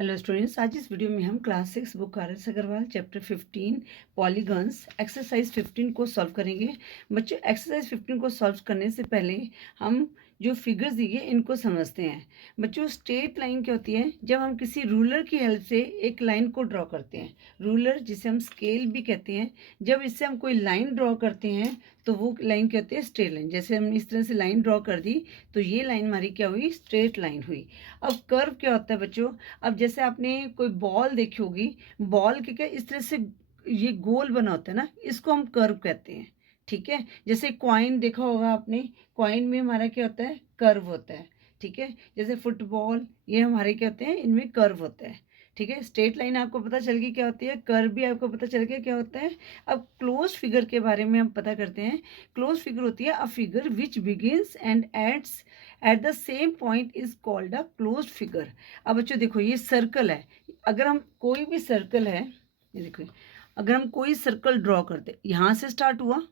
Hello students, आज इस video में हम class 6 book R S. Agarwal chapter 15 polygons exercise 15 को सॉल्व करेंगे। बच्चों, एक्सरसाइज 15 को सॉल्व करने से पहले हम जो फिगर्स दिए इनको समझते हैं। बच्चों, स्ट्रेट लाइन क्या होती है? जब हम किसी रूलर की हेल्प से एक लाइन को ड्रॉ करते हैं, रूलर जिसे हम स्केल भी कहते हैं, जब इससे हम कोई लाइन ड्रॉ करते हैं तो वो लाइन क्या होती है? Straight line. जैसे हमने इस तरह से लाइन ड्रॉ कर दी तो ये लाइन हमारी क्या हुई? स्ट्रेट लाइन हुई। अब कर्व क्या होता है बच्चों? अब जैसे आपने कोई बॉल देखी होगी, बॉल के क्या इस तरह से ये गोल बना होता है ना, इसको हम कर्व कहते हैं। ठीक है, जैसे कॉइन देखा होगा आपने, कॉइन में हमारा क्या होता है? कर्व होता है। ठीक है, जैसे फुटबॉल, ये हमारे क्या होते हैं? इनमें कर्व होता है। ठीक है, स्ट्रेट लाइन आपको पता चल गई क्या होती है, कर्व भी आपको पता चल गया क्या होता है। अब क्लोज फिगर के बारे में हम पता करते हैं। क्लोज फिगर होती है a figure which begins and ends at the same point is called a close figure. अब बच्चों देखो, ये सर्कल है। अगर हम कोई भी सर्कल है, ये देखो, अगर हम कोई सर्कल ड्रॉ करते, यहाँ से स्टार्ट हुआ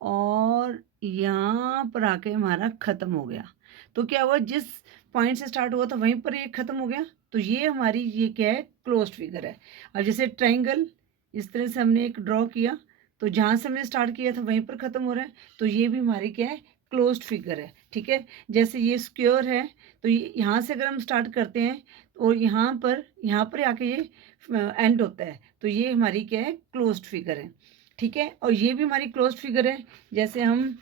और यहाँ पर आके हमारा ख़त्म हो गया, तो क्या हुआ? जिस पॉइंट से स्टार्ट हुआ था वहीं पर ये ख़त्म हो गया, तो ये हमारी ये क्या है? क्लोज्ड फिगर है। अब जैसे ट्रायंगल, इस तरह से हमने एक ड्रॉ किया तो जहाँ से हमने स्टार्ट किया था वहीं पर ख़त्म हो रहा है, तो ये भी हमारी क्या है? क्लोज्ड फिगर है। ठीक है, जैसे ये स्क्वायर है, तो ये यहाँ से अगर हम स्टार्ट करते हैं और यहाँ पर आके ये एंड होता है, तो ये हमारी क्या है? क्लोज्ड फिगर है। ठीक है, और ये भी हमारी क्लोज्ड फिगर है। जैसे हम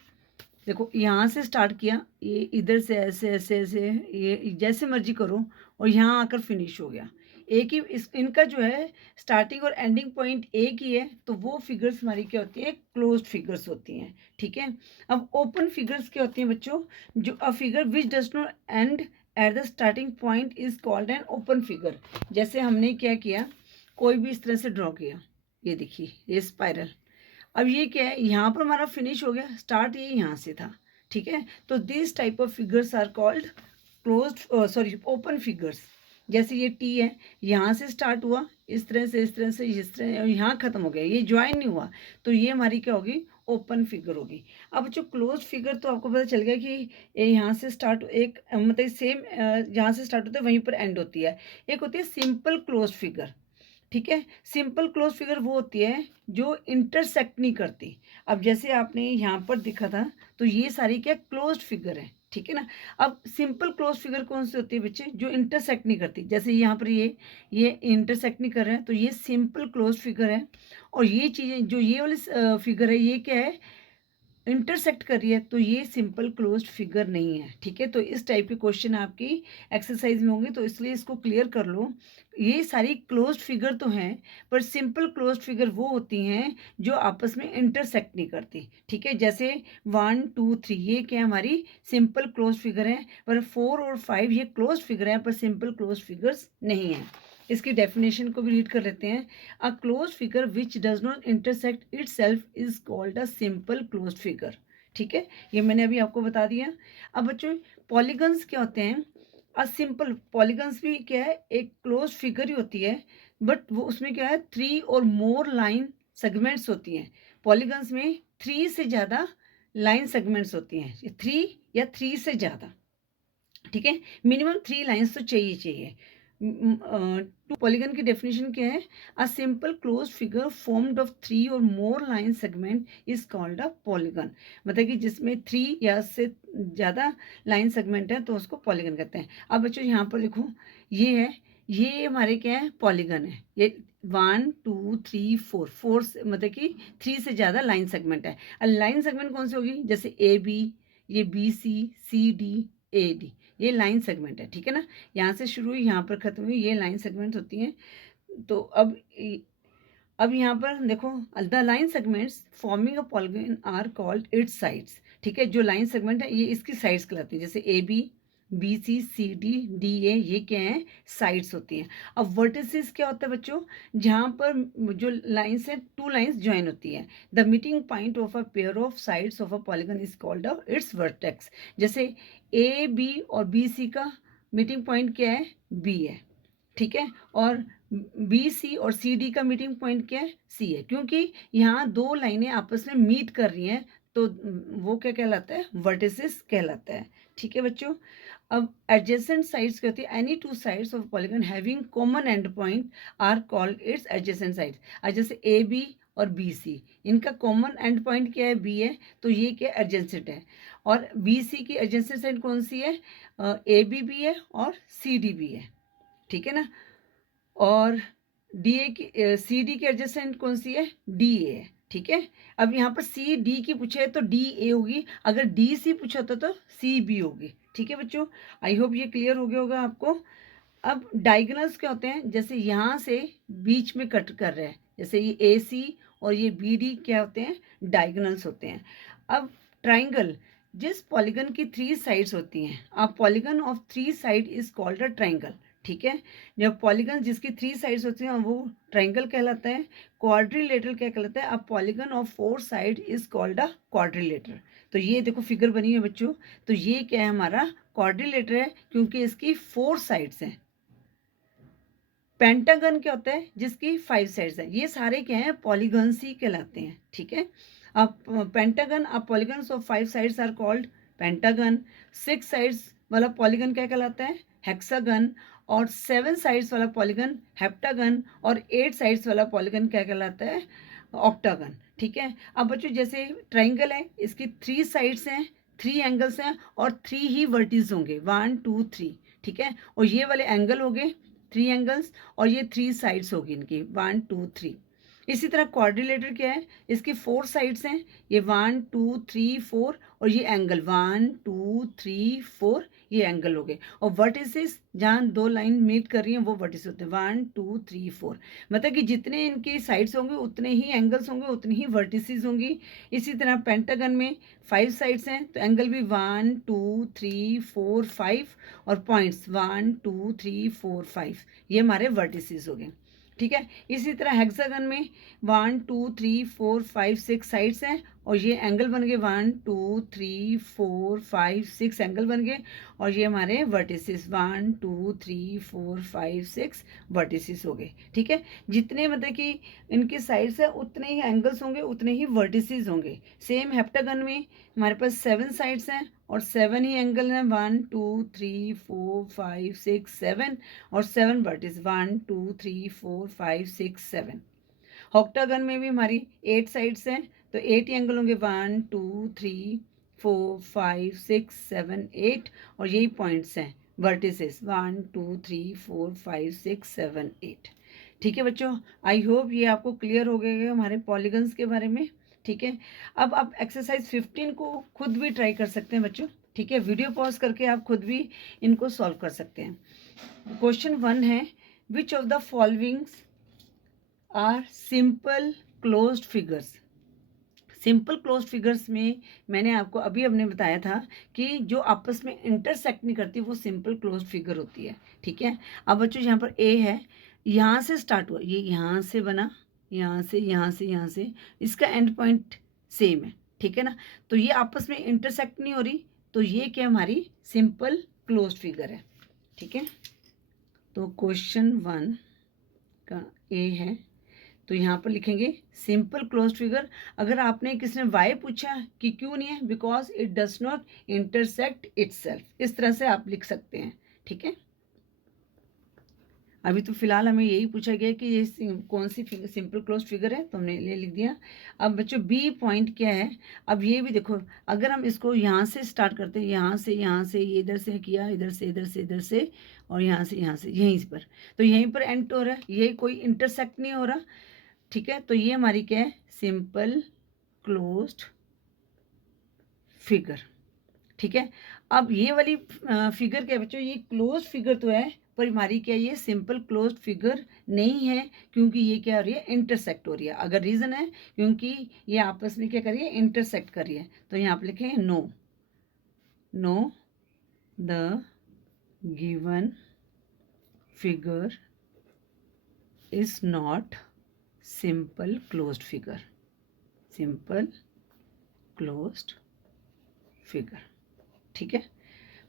देखो, यहाँ से स्टार्ट किया, ये इधर से ऐसे ऐसे ऐसे, ये जैसे मर्जी करो, और यहाँ आकर फिनिश हो गया। एक ही इनका जो है स्टार्टिंग और एंडिंग पॉइंट एक ही है, तो वो फिगर्स हमारी क्या होती है? क्लोज्ड फिगर्स होती हैं। ठीक है, अब ओपन फिगर्स क्या होती हैं बच्चों? जो a figure which does not and at the starting point is called an open figure. जैसे हमने क्या किया, कोई भी इस तरह से ड्रॉ किया, ये देखिए ये स्पाइरल। अब ये क्या है? यहाँ पर हमारा फिनिश हो गया, स्टार्ट ये यहाँ से था। ठीक है, तो this type of figures are called closed open figures. जैसे ये टी है, यहाँ से स्टार्ट हुआ, इस तरह से इस तरह से इस तरह, और यहाँ खत्म हो गया, ये ज्वाइन नहीं हुआ, तो ये हमारी क्या होगी? ओपन फिगर होगी। अब जो क्लोज फिगर, तो आपको पता चल गया कि ये यहाँ से स्टार्ट, एक मतलब सेम जहाँ से स्टार्ट होता है वहीं पर एंड होती है। एक होती है सिंपल क्लोज फिगर। ठीक है, सिंपल क्लोज फिगर वो होती है जो इंटरसेक्ट नहीं करती। अब जैसे आपने यहाँ पर दिखा था, तो ये सारी क्या? क्लोज्ड फिगर है। ठीक है ना। अब सिंपल क्लोज फिगर कौन सी होती है बच्चे? जो इंटरसेक्ट नहीं करती। जैसे यहाँ पर ये इंटरसेक्ट नहीं कर रहे हैं, तो ये सिंपल क्लोज फिगर है। और ये चीज़ें जो ये वाली फिगर है, ये क्या है? इंटरसेक्ट कर रही है, तो ये सिंपल क्लोज्ड फिगर नहीं है। ठीक है, तो इस टाइप के क्वेश्चन आपकी एक्सरसाइज में होंगे, तो इसलिए इसको क्लियर कर लो। ये सारी क्लोज्ड फिगर तो हैं, पर सिंपल क्लोज्ड फिगर वो होती हैं जो आपस में इंटरसेक्ट नहीं करती। ठीक है, जैसे 1 2 3 ये क्या हमारी सिंपल क्लोज्ड फिगर है, पर 4 और 5 ये क्लोज्ड फिगर है, पर सिंपल क्लोज्ड फिगर्स नहीं है। इसकी डेफिनेशन को भी रीड कर लेते हैं। A close figure which does not intersect itself is called a simple closed figure. ठीक है, ये मैंने अभी आपको बता दिया। अब बच्चों, पॉलीगन्स क्या होते हैं? अ सिंपल पॉलीगन्स भी क्या है? एक क्लोज फिगर ही होती है, बट वो उसमें क्या है? 3 और मोर लाइन सेगमेंट्स होती हैं। पॉलीगन्स में 3 से ज़्यादा लाइन सेगमेंट्स होती हैं, 3 या 3 से ज़्यादा। ठीक है, मिनिमम 3 लाइन्स तो चाहिए। टू पॉलीगन की डेफिनेशन क्या है? A simple close figure formed of 3 or more line segment is called a polygon. मतलब कि जिसमें 3 या से ज़्यादा लाइन सेगमेंट है तो उसको पॉलीगन कहते हैं। अब बच्चों यहाँ पर देखो, ये है, ये हमारे क्या है? पॉलीगन है। ये 1 2 3 4 4 मतलब कि 3 से ज़्यादा लाइन सेगमेंट है। अब लाइन सेगमेंट कौन सी होगी? जैसे ए बी, ये B C, C D, A D, ये लाइन सेगमेंट है। ठीक है ना, यहाँ से शुरू हुई यहाँ पर खत्म हुई, ये लाइन सेगमेंट होती हैं। तो अब यहाँ पर देखो, the line segments forming a polygon are called its sides. ठीक है, जो लाइन सेगमेंट है ये इसकी साइड्स कहलाती है। जैसे A B, B C, C D, D A, ये क्या है? साइड्स होती हैं। अब वर्टिसेस क्या होता है बच्चों? जहाँ पर जो लाइन्स है, 2 लाइन्स ज्वाइन होती है। The meeting point of a pair of sides of a polygon is called its vertex. जैसे ए बी और बी सी का मीटिंग पॉइंट क्या है? बी है। ठीक है, और बी सी और सी डी का मीटिंग पॉइंट क्या है? सी है, क्योंकि यहाँ 2 लाइनें आपस में मीट कर रही हैं, तो वो क्या कहलाता है, वर्टिसेस कहलाता है। ठीक है बच्चों। अब एडजेसेंट साइड्स क्या होती है, any two sides of polygon having common end point are called its adjacent sides. आज जैसे ए बी और बी सी, इनका कॉमन एंड पॉइंट क्या है, बी है, तो ये क्या एडजेसेंट है। और बी सी की एडजेसेंट साइड कौन सी है, ए बी भी है और सी डी भी है। ठीक है ना। और डी ए की सी डी की एडजेसेंट कौन सी है, डी ए है। ठीक है। अब यहाँ पर सी डी की पूछे तो डी ए होगी, अगर डी सी पूछा होता तो सी बी होगी। ठीक है बच्चों, आई होप ये क्लियर हो गया होगा आपको। अब डायगोनल्स क्या होते हैं, जैसे यहाँ से बीच में कट कर रहे हैं, जैसे ये ए सी और ये बी डी क्या होते हैं, डायगोनल्स होते हैं। अब ट्राइंगल, जिस पॉलीगन की 3 साइड्स होती हैं, अब polygon of 3 side is called a triangle. ठीक है। जब पॉलीगन जिसकी 3 साइड्स होती हैं वो ट्राइंगल कहलाता है। क्वाड्रिलेटरल क्या कहलाता है, अब polygon of 4 side is called a quadrilateral. तो ये देखो फिगर बनी है बच्चों, तो ये क्या है, हमारा क्वाड्रिलेटर है, क्योंकि इसकी 4 साइड्स हैं। पेंटागन क्या होता है, जिसकी 5 साइड्स हैं। ये सारे क्या हैं, पॉलीगन्स ही कहलाते हैं। ठीक है। अब पेंटागन, अब polygons of 5 sides are called pentagon. 6 sides वाला पॉलीगन क्या कहलाता है, हेक्सागन। और 7 साइड्स वाला पॉलीगन हेप्टागन। और 8 साइड्स वाला पॉलीगन क्या कहलाता है, ऑक्टागन। ठीक है। अब बच्चों जैसे ट्राइंगल है, इसकी 3 साइड्स हैं, 3 एंगल्स हैं और 3 ही वर्टिस होंगे, 1 2 3। ठीक है। और ये वाले एंगल हो गए 3 एंगल्स, और ये 3 साइड्स होगी इनकी, 1 2 3। इसी तरह क्वाड्रिलेटर क्या है, इसकी 4 साइड्स हैं, ये 1 2 3 4, और ये एंगल 1 2 3 4, ये एंगल हो गए। और वर्टिसेस जहाँ 2 लाइन मीट कर रही हैं वो वर्टिस होते हैं, 1 2 3 4। मतलब कि जितने इनकी साइड्स होंगे उतने ही एंगल्स होंगे, उतनी ही वर्टिसेस होंगी। इसी तरह पेंटागन में 5 साइड्स हैं, तो एंगल भी 1 2 3 4 5, और पॉइंट्स 1 2 3 4 5, ये हमारे वर्टिसेस हो गए। ठीक है। इसी तरह हेक्सागन में 1 2 3 4 5 6 साइड्स हैं, और ये एंगल बन गए 1 2 3 4 5 6 एंगल बन गए, और ये हमारे वर्टिसेस 1 2 3 4 5 6 वर्टिसेस हो गए। ठीक है। जितने मतलब कि इनके साइड्स है उतने ही एंगल्स होंगे, उतने ही वर्टिसेस होंगे। सेम हेप्टागन में हमारे पास 7 साइड्स हैं और 7 ही एंगल हैं, 1 2 3 4 5 6 7, और 7 वर्टिस 1 2 3 4 5 6 7। ऑक्टागन में भी हमारी 8 साइड्स हैं, तो 8 ही एंगल होंगे, 1 2 3 4 5 6 7 8, और यही पॉइंट्स हैं वर्टिसेस 1 2 3 4 5 6 7 8। ठीक है बच्चों, आई होप ये आपको क्लियर हो गया हमारे पॉलीगन्स के बारे में। ठीक है। अब आप एक्सरसाइज 15 को खुद भी ट्राई कर सकते हैं बच्चों। ठीक है, वीडियो पॉज करके आप खुद भी इनको सॉल्व कर सकते हैं। क्वेश्चन 1 है, which of the followings are simple closed figures. Simple closed figures में मैंने आपको अभी हमने बताया था कि जो आपस में इंटरसेक्ट नहीं करती वो सिंपल क्लोज्ड फिगर होती है। ठीक है। अब बच्चों यहाँ पर ए है, यहाँ से स्टार्ट हुआ, ये यहाँ से बना, यहाँ से यहाँ से यहाँ से, इसका एंड पॉइंट सेम है। ठीक है ना। तो ये आपस में इंटरसेक्ट नहीं हो रही, तो ये क्या हमारी सिंपल क्लोज्ड फिगर है। ठीक है। तो क्वेश्चन 1 का ए है, तो यहाँ पर लिखेंगे सिंपल क्लोज्ड फिगर। अगर आपने किसी ने वाई पूछा कि क्यों नहीं है, because it does not intersect itself, इस तरह से आप लिख सकते हैं। ठीक है। अभी तो फिलहाल हमें यही पूछा गया कि ये कौन सी सिंपल क्लोज्ड फिगर है, तो हमने ये लिख दिया। अब बच्चों बी पॉइंट क्या है, अब ये भी देखो, अगर हम इसको यहाँ से स्टार्ट करते हैं, यहाँ से ये इधर से किया, इधर से इधर से इधर से, और यहाँ से यहीं पर, तो यहीं पर एंड हो रहा है, ये कोई इंटरसेक्ट नहीं हो रहा। ठीक है। तो ये हमारी क्या है, सिंपल क्लोज्ड फिगर। ठीक है। अब ये वाली फिगर क्या है बच्चों, ये क्लोज्ड फिगर तो है, पर हमारी क्या, ये सिंपल क्लोज्ड फिगर नहीं है, क्योंकि ये क्या हो रही है, इंटरसेक्ट हो रही है। अगर रीज़न है क्योंकि ये आपस में क्या कर रही है, इंटरसेक्ट कर रही है, तो यहाँ पे लिखें know the given figure is not simple closed figure, simple closed figure. ठीक है।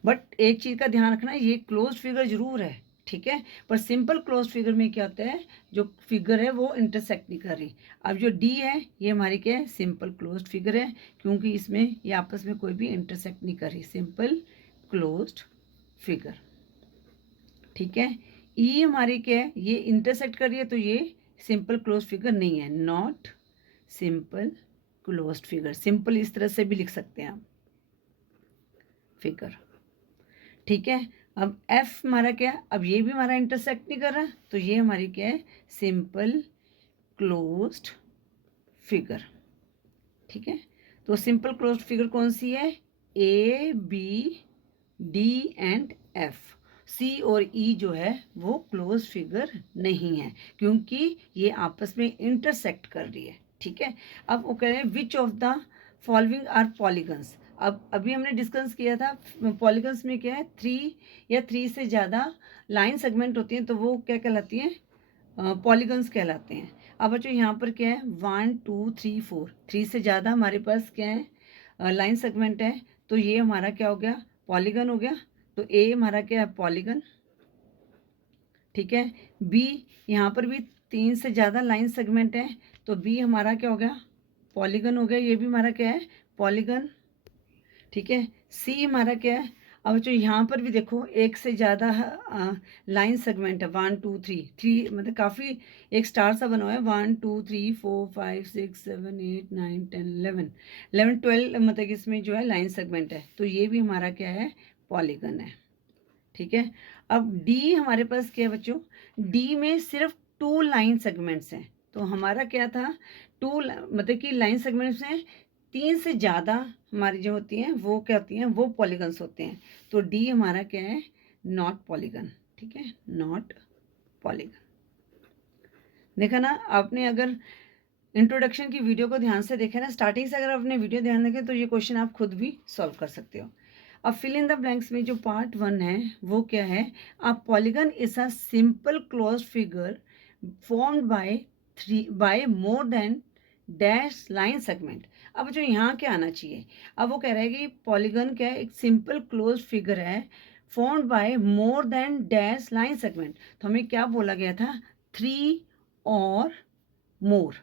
बट एक चीज़ का ध्यान रखना, ये क्लोज्ड फिगर जरूर है, ठीक है। पर सिंपल क्लोज फिगर में क्या होता है, जो फिगर है वो इंटरसेक्ट नहीं कर रही। अब जो डी है ये हमारी क्या है, सिंपल क्लोज्ड फिगर है, क्योंकि इसमें ये आपस में कोई भी इंटरसेक्ट नहीं कर रही, सिंपल क्लोज्ड फिगर। ठीक है। ई हमारी क्या है, ये इंटरसेक्ट कर रही है, तो ये सिंपल क्लोज फिगर नहीं है, not simple closed figure. Simple इस तरह से भी लिख सकते हैं आप, फिगर। ठीक है। अब एफ हमारा क्या है, अब ये भी हमारा इंटरसेक्ट नहीं कर रहा, तो ये हमारी क्या है, सिंपल क्लोज्ड फिगर। ठीक है। तो सिंपल क्लोज्ड फिगर कौन सी है, A B D and F. C और ई जो है वो क्लोज फिगर नहीं है, क्योंकि ये आपस में इंटरसेक्ट कर रही है। ठीक है। अब वो कह रहे हैं which of the following are polygons. अब अभी हमने डिस्कस किया था पॉलीगन्स में क्या है, 3 या 3 से ज़्यादा लाइन सेगमेंट होती हैं, तो वो क्या कहलाती हैं, पॉलीगन्स कहलाते हैं। अब बच्चों यहाँ पर क्या है, 1 2 3 4, 3 से ज़्यादा हमारे पास क्या है, लाइन सेगमेंट है, तो ये हमारा क्या हो गया, पॉलीगन हो गया। तो ए हमारा क्या है, पॉलीगन। ठीक है। बी, यहाँ पर भी 3 से ज़्यादा लाइन सेगमेंट है, तो बी हमारा क्या हो गया, पॉलीगन हो गया, ये भी हमारा क्या है, पॉलीगन। ठीक है। सी हमारा क्या है, अब जो यहाँ पर भी देखो एक से ज़्यादा लाइन सेगमेंट है, 1 2 3 3, मतलब काफ़ी एक स्टार सा बना हुआ है, 1 2 3 4 5 6 7 8 9 10 11 12, मतलब कि इसमें जो है लाइन सेगमेंट है, तो ये भी हमारा क्या है, पॉलीगन है। ठीक है। अब डी हमारे पास क्या है बच्चों, डी में सिर्फ 2 लाइन सेगमेंट्स हैं, तो हमारा क्या था, 2 मतलब कि लाइन सेगमेंट्स हैं, 3 से ज़्यादा हमारी जो होती हैं वो क्या होती हैं, वो पॉलीगन्स होते हैं, तो डी हमारा क्या है, नॉट पॉलीगन। ठीक है, नॉट पॉलीगन। देखा ना आपने, अगर इंट्रोडक्शन की वीडियो को ध्यान से देखा ना, स्टार्टिंग से अगर आपने वीडियो ध्यान रखें तो ये क्वेश्चन आप खुद भी सॉल्व कर सकते हो। अब फिल इन द ब्लैंक्स में जो पार्ट 1 है वो क्या है, a polygon is a simple closed figure formed by more than dash line segment. अब जो यहाँ क्या आना चाहिए, अब वो कह रहा है कि पॉलीगन क्या है, एक सिंपल क्लोज्ड फिगर है formed by more than dash line segment. तो हमें क्या बोला गया था, 3 और मोर।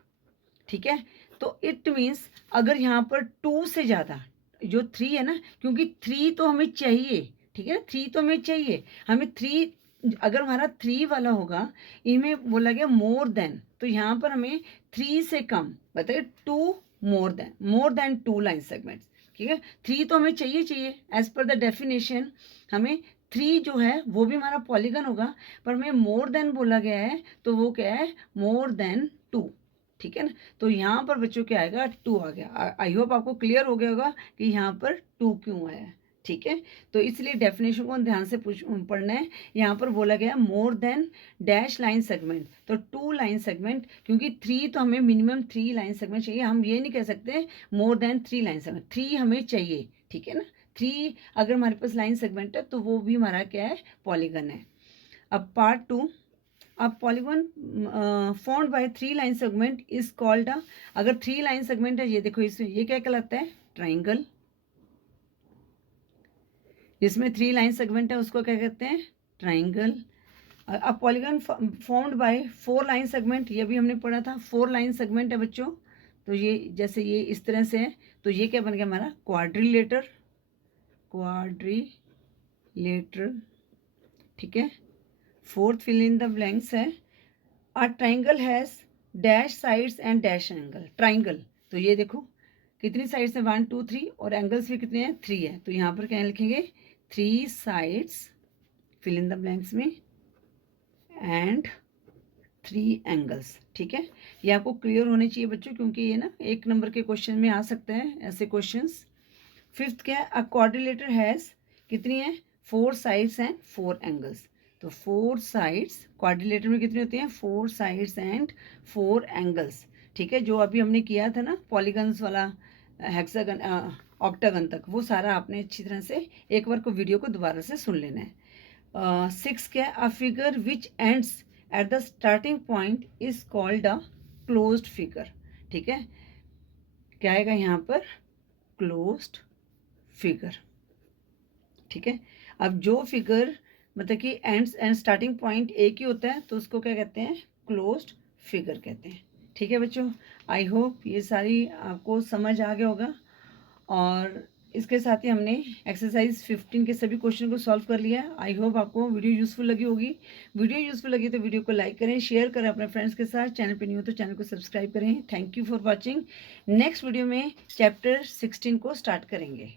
ठीक है। तो इट मीन्स अगर यहाँ पर 2 से ज़्यादा, जो 3 है ना, क्योंकि 3 तो हमें चाहिए, ठीक है, 3 तो हमें चाहिए, हमें 3, अगर हमारा 3 वाला होगा, इनमें बोला गया मोर देन, तो यहाँ पर हमें 3 से कम, बताइए 2 मोर देन 2 लाइन सेगमेंट्स। ठीक है। 3 तो हमें चाहिए चाहिए, एज पर द डेफिनेशन हमें 3 जो है वो भी हमारा पॉलीगन होगा, पर हमें मोर देन बोला गया है, तो वो क्या है, मोर देन 2। ठीक है ना, तो यहाँ पर बच्चों क्या आएगा, 2 आ गया। आई होप आपको क्लियर हो गया होगा कि यहाँ पर 2 क्यों आया है। ठीक है। तो इसलिए डेफिनेशन को ध्यान से पढ़ना है। यहाँ पर बोला गया more than dash line segment, तो 2 लाइन सेगमेंट, क्योंकि 3 तो हमें मिनिमम 3 लाइन सेगमेंट चाहिए, हम ये नहीं कह सकते मोर देन 3 लाइन सेगमेंट, 3 हमें चाहिए। ठीक है ना, 3 अगर हमारे पास लाइन सेगमेंट है तो वो भी हमारा क्या है, पॉलीगन है। अब part 2, a polygon formed by 3 line segment is called a, अगर 3 लाइन सेगमेंट है, ये देखो इसमें ये क्या कहलाता है, ट्राइंगल। जिसमें 3 लाइन सेगमेंट है उसको क्या कहते हैं, ट्राइंगल। अब polygon formed by 4 line segment, ये भी हमने पढ़ा था, 4 लाइन सेगमेंट है बच्चों, तो ये जैसे ये इस तरह से है, तो ये क्या बन गया हमारा, क्वाड्रिलेटर। ठीक है। Fourth fill in the blanks है, a triangle has dash sides and dash angle. Triangle, तो ये देखो कितनी साइड्स है, 1 2 3, और एंगल्स भी कितने हैं, 3 है, तो यहाँ पर क्या लिखेंगे, 3 sides, fill in the blanks में, एंड 3 एंगल्स। ठीक है। ये आपको क्लियर होने चाहिए बच्चों, क्योंकि ये ना 1 नंबर के क्वेश्चन में आ सकते हैं ऐसे क्वेश्चंस। फिफ्थ क्या है, अ क्वाड्रिलेटर हैज कितनी है, 4 साइड्स एंड 4 एंगल्स, तो 4 साइड्स, क्वाड्रिलेटर में कितने होते हैं, 4 साइड्स एंड 4 एंगल्स। ठीक है। जो अभी हमने किया था ना पॉलीगन्स वाला, हेक्सागन ऑक्टागन तक, वो सारा आपने अच्छी तरह से एक बार को वीडियो को दोबारा से सुन लेना है। 6 क्या है, a figure which ends at the starting point is called a closed figure. ठीक है। क्या आएगा यहाँ पर, क्लोज्ड फिगर। ठीक है। अब जो फिगर मतलब कि एंड स्टार्टिंग पॉइंट एक ही होता है, तो उसको क्या कहते हैं, क्लोज्ड फिगर कहते हैं। ठीक है बच्चों, आई होप ये सारी आपको समझ आ गया होगा। और इसके साथ ही हमने एक्सरसाइज 15 के सभी क्वेश्चन को सॉल्व कर लिया। आई होप आपको वीडियो यूज़फुल लगी होगी। वीडियो यूज़फुल लगी तो वीडियो को लाइक करें, शेयर करें अपने फ्रेंड्स के साथ। चैनल पे न्यू हो तो चैनल को सब्सक्राइब करें। Thank you for watching. Next video में चैप्टर 16 को स्टार्ट करेंगे।